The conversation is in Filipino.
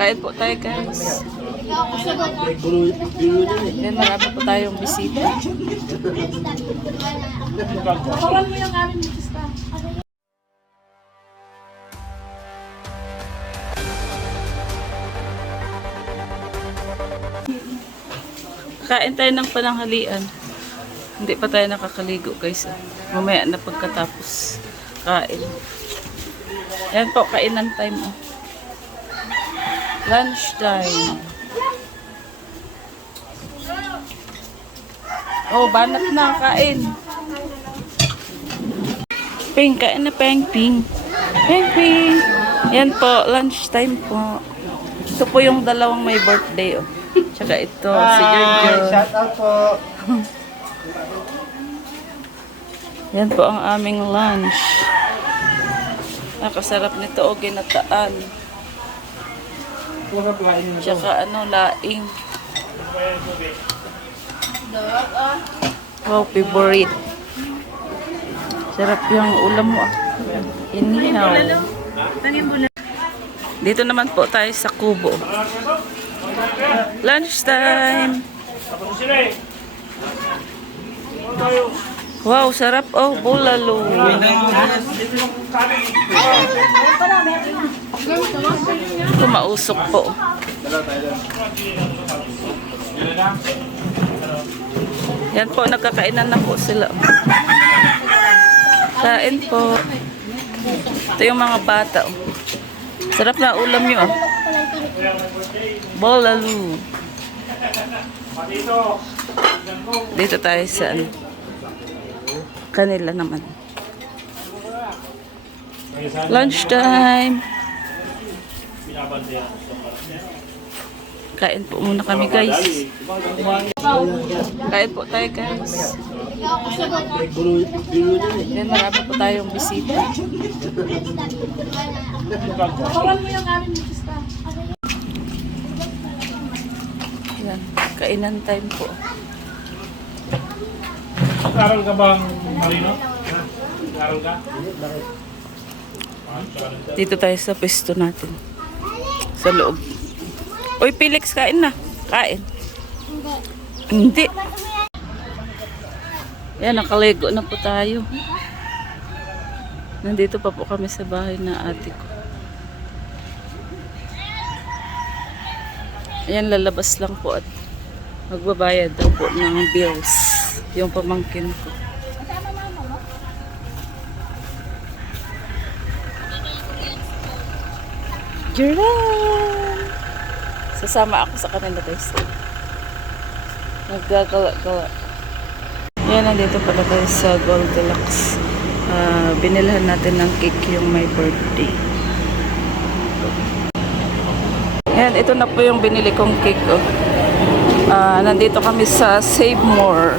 Kain po tayo, guys. Yan, marami po tayong bisita. Bawal mo yung aming bisita. Kain tayo ng pananghalian. Hindi pa tayo nakakaligo, guys. Mamaya na pagkatapos kain. Yan po, kainan time. Lunch time. Oh, banat na, kain. Ping, kain na, Peng, Ping. Peng, Ping. Yan po, lunch time po. Ito po yung dalawang may birthday, oh. Tsaka ito, si Giorgio. Shout out po. Yan po ang aming lunch. Nakasarap nito, o ginataan. Tsaka laing. Wow, favorite. Sarap yung ulam mo, ah. Inihaw. Dito naman po tayo sa Kubo. Lunch time. Wow, sarap. Oh, bulalo. Ito mausok po. Yan po, nagkakainan na po sila. Kain po. Ito yung mga bata. Sarap na ulam nyo. Bulalo. Dito tayo sa kanila naman. Lunch time. Kain po muna kami, guys. Kain po tayo, guys. Yan, marami po tayong bisita. Bawal mo yung aming bisita. Yan, kainan time po. Aral ka bang Marino? Aral ka? Dito tayo sa pwesto natin. Sa loob. Uy, Felix, kain na. Kain. Hindi. Yan, nakaligo na po tayo. Nandito pa po kami sa bahay na ate ko. Ayan, lalabas lang po at magbabayad daw po ng bills. Yung pamangkin ko. Jiran! Sasama ako sa kanila, guys. Naggagawa-gawa. Ayan, nandito pala tayo sa Goldilocks. Binilhan natin ng cake yung my birthday. Ayan, ito na po yung binili kong cake. Oh. Nandito kami sa Save More.